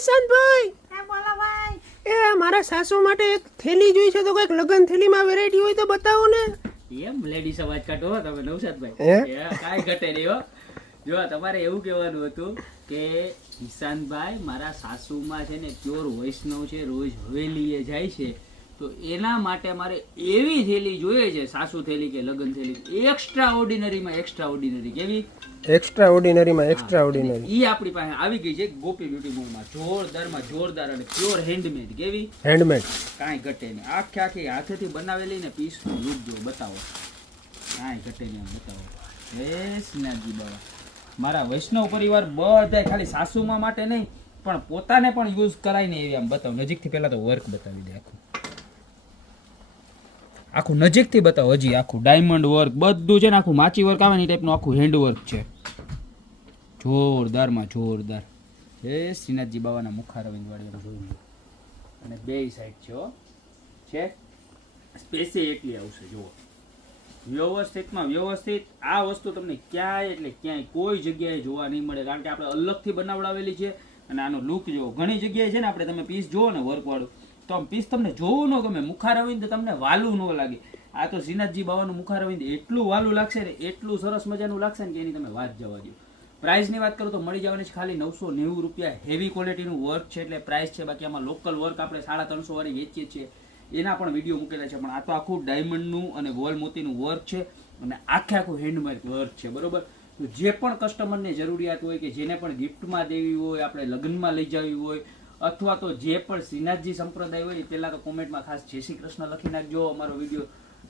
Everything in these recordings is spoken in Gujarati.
ઈશાનભાઈ, બોલો ભાઈ. એ મારા સાસુ માટે એક થેલી જોઈ છે, તો કઈક લગન થેલીમાં વેરાયટી હોય તો બતાવો ને. એમ લેડીઝ અવાજ કાઢો હો તમે નવસાદભાઈ. હે? કાંઈ ઘટે નહીં હો. જો તમારે એવું કહેવાનું હતું કે ઈશાનભાઈ મારા સાસુમાં છે ને પ્યોર વૈષ્ણવ છે, રોજ હવેલીએ જાય છે, તો એના માટે મારે એવી થેલી જોઈએ છે, સાસુ થેલી કે લગન થેલી, એક્સ્ટ્રા ઓર્ડિનરીમાં એક્સ્ટ્રા ઓર્ડિનરી. કેવી? એક્સ્ટ્રા ઓર્ડિનરીમાં એક્સ્ટ્રા ઓર્ડિનરી. ઈ આપણી પાસે આવી ગઈ છે ગોપી બ્યુટી મોલમાં, જોરદાર અને પ્યોર હેન્ડમેડ. કેવી? હેન્ડમેડ. કાંઈ ઘટે નહીં. આખી હાથેથી બનાવેલી ને પીસનું લુક જો બતાવો, કાંઈ ઘટે નહીં. આમ બતાવો. હે શ્રીનાથજી બાબા, મારા વૈષ્ણવ પરિવાર બધા ખાલી સાસુમાં માટે નહીં પણ પોતાને પણ યુઝ કરાય ને એવી. આમ બતાવો નજીકથી, પહેલા તો વર્ક બતાવી દે આખું નજીકથી બતાવો. હજી આખું ડાયમંડ વર્ક બધું છે ને, આખું માચી વર્ક આવે ને એ ટાઈપનું આખું હેન્ડ વર્ક છે. જોરદારમાં જોરદાર. હે શ્રીનાથજી બાબાના મુખારવિંદ વાળી જોઈ લો. અને બે સાઈડ છે હો, છે સ્પેસી એટલી આવશે. જુઓ વ્યવસ્થિતમાં વ્યવસ્થિત. આ વસ્તુ તમને ક્યાંય એટલે ક્યાંય કોઈ જગ્યાએ જોવા નહીં મળે, કારણ કે આપણે અલગથી બનાવડાવેલી છે. અને આનો લુક જુઓ. ઘણી જગ્યાએ છે ને આપણે તમે પીસ જુઓ ને વર્કવાળું, તો આમ પીસ તમને જોવું ન ગમે, મુખારવિંદ તમને વાલું ન લાગે. આ તો શ્રીનાથજી બાબાનું મુખારવિંદ એટલું વાલું લાગશે ને, એટલું સરસ મજાનું લાગશે ને કે એની તમે વાત જવા દો. પ્રાઇસની વાત કરું તો મળી જવાની છે ખાલી 990 રૂપિયા. હેવી ક્વોલિટીનું વર્ક છે એટલે પ્રાઇસ છે. બાકી આમાં લોકલ વર્ક આપણે 350 વાળી વેચીએ છીએ, એના પણ વિડીયો મૂકેલા છે. પણ આ તો આખું ડાયમંડનું અને ગોલ મોતીનું વર્ક છે અને આખું હેન્ડમેડ વર્ક છે. બરોબર. તો જે પણ કસ્ટમરને જરૂરિયાત હોય કે જેને પણ ગિફ્ટમાં દેવી હોય, આપણે લગ્નમાં લઈ જવી હોય, અથવા તો જે પણ શ્રીનાથજી સંપ્રદાય હોય, પહેલાં તો કોમેન્ટમાં ખાસ જય શ્રી કૃષ્ણ લખી નાખજો. અમારો વિડીયો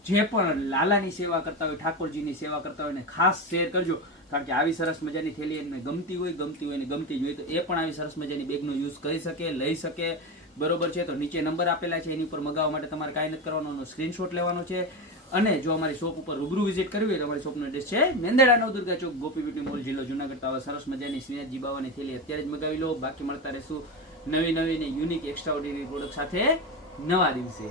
જે પણ લાલાની સેવા કરતા હોય, ઠાકોરજીની સેવા કરતા હોય ને ખાસ શેર કરજો, કારણ કે આવી સરસ મજાની થેલી એમને ગમતી હોય ને ગમતી જ હોય તો એ પણ આવી સરસ મજાની બેગનો યુઝ કરી શકે, લઈ શકે. બરોબર છે. તો નીચે નંબર આપેલા છે, એની ઉપર મગાવવા માટે તમારે કાંઈ નથી કરવાનો, સ્ક્રીનશોટ લેવાનો છે. અને જો અમારી શોપ ઉપર રૂબરૂ વિઝિટ કરવી હોય તો અમારી શોપનો એડ્રેસ છે મેંદરડા નવદુર્ગા ચોક, ગોપી બ્યુટી મોલ, જિલ્લો જુનાગઢ. તો આવા સરસ મજાની શ્રીનાથજી બાવાની થેલી અત્યારે જ મગાવી લો. બાકી મળતા રહેશું નવી ને યુનિક એક્સ્ટ્રા ઓર્ડિનરી પ્રોડક્ટ સાથે નવા દિવસે.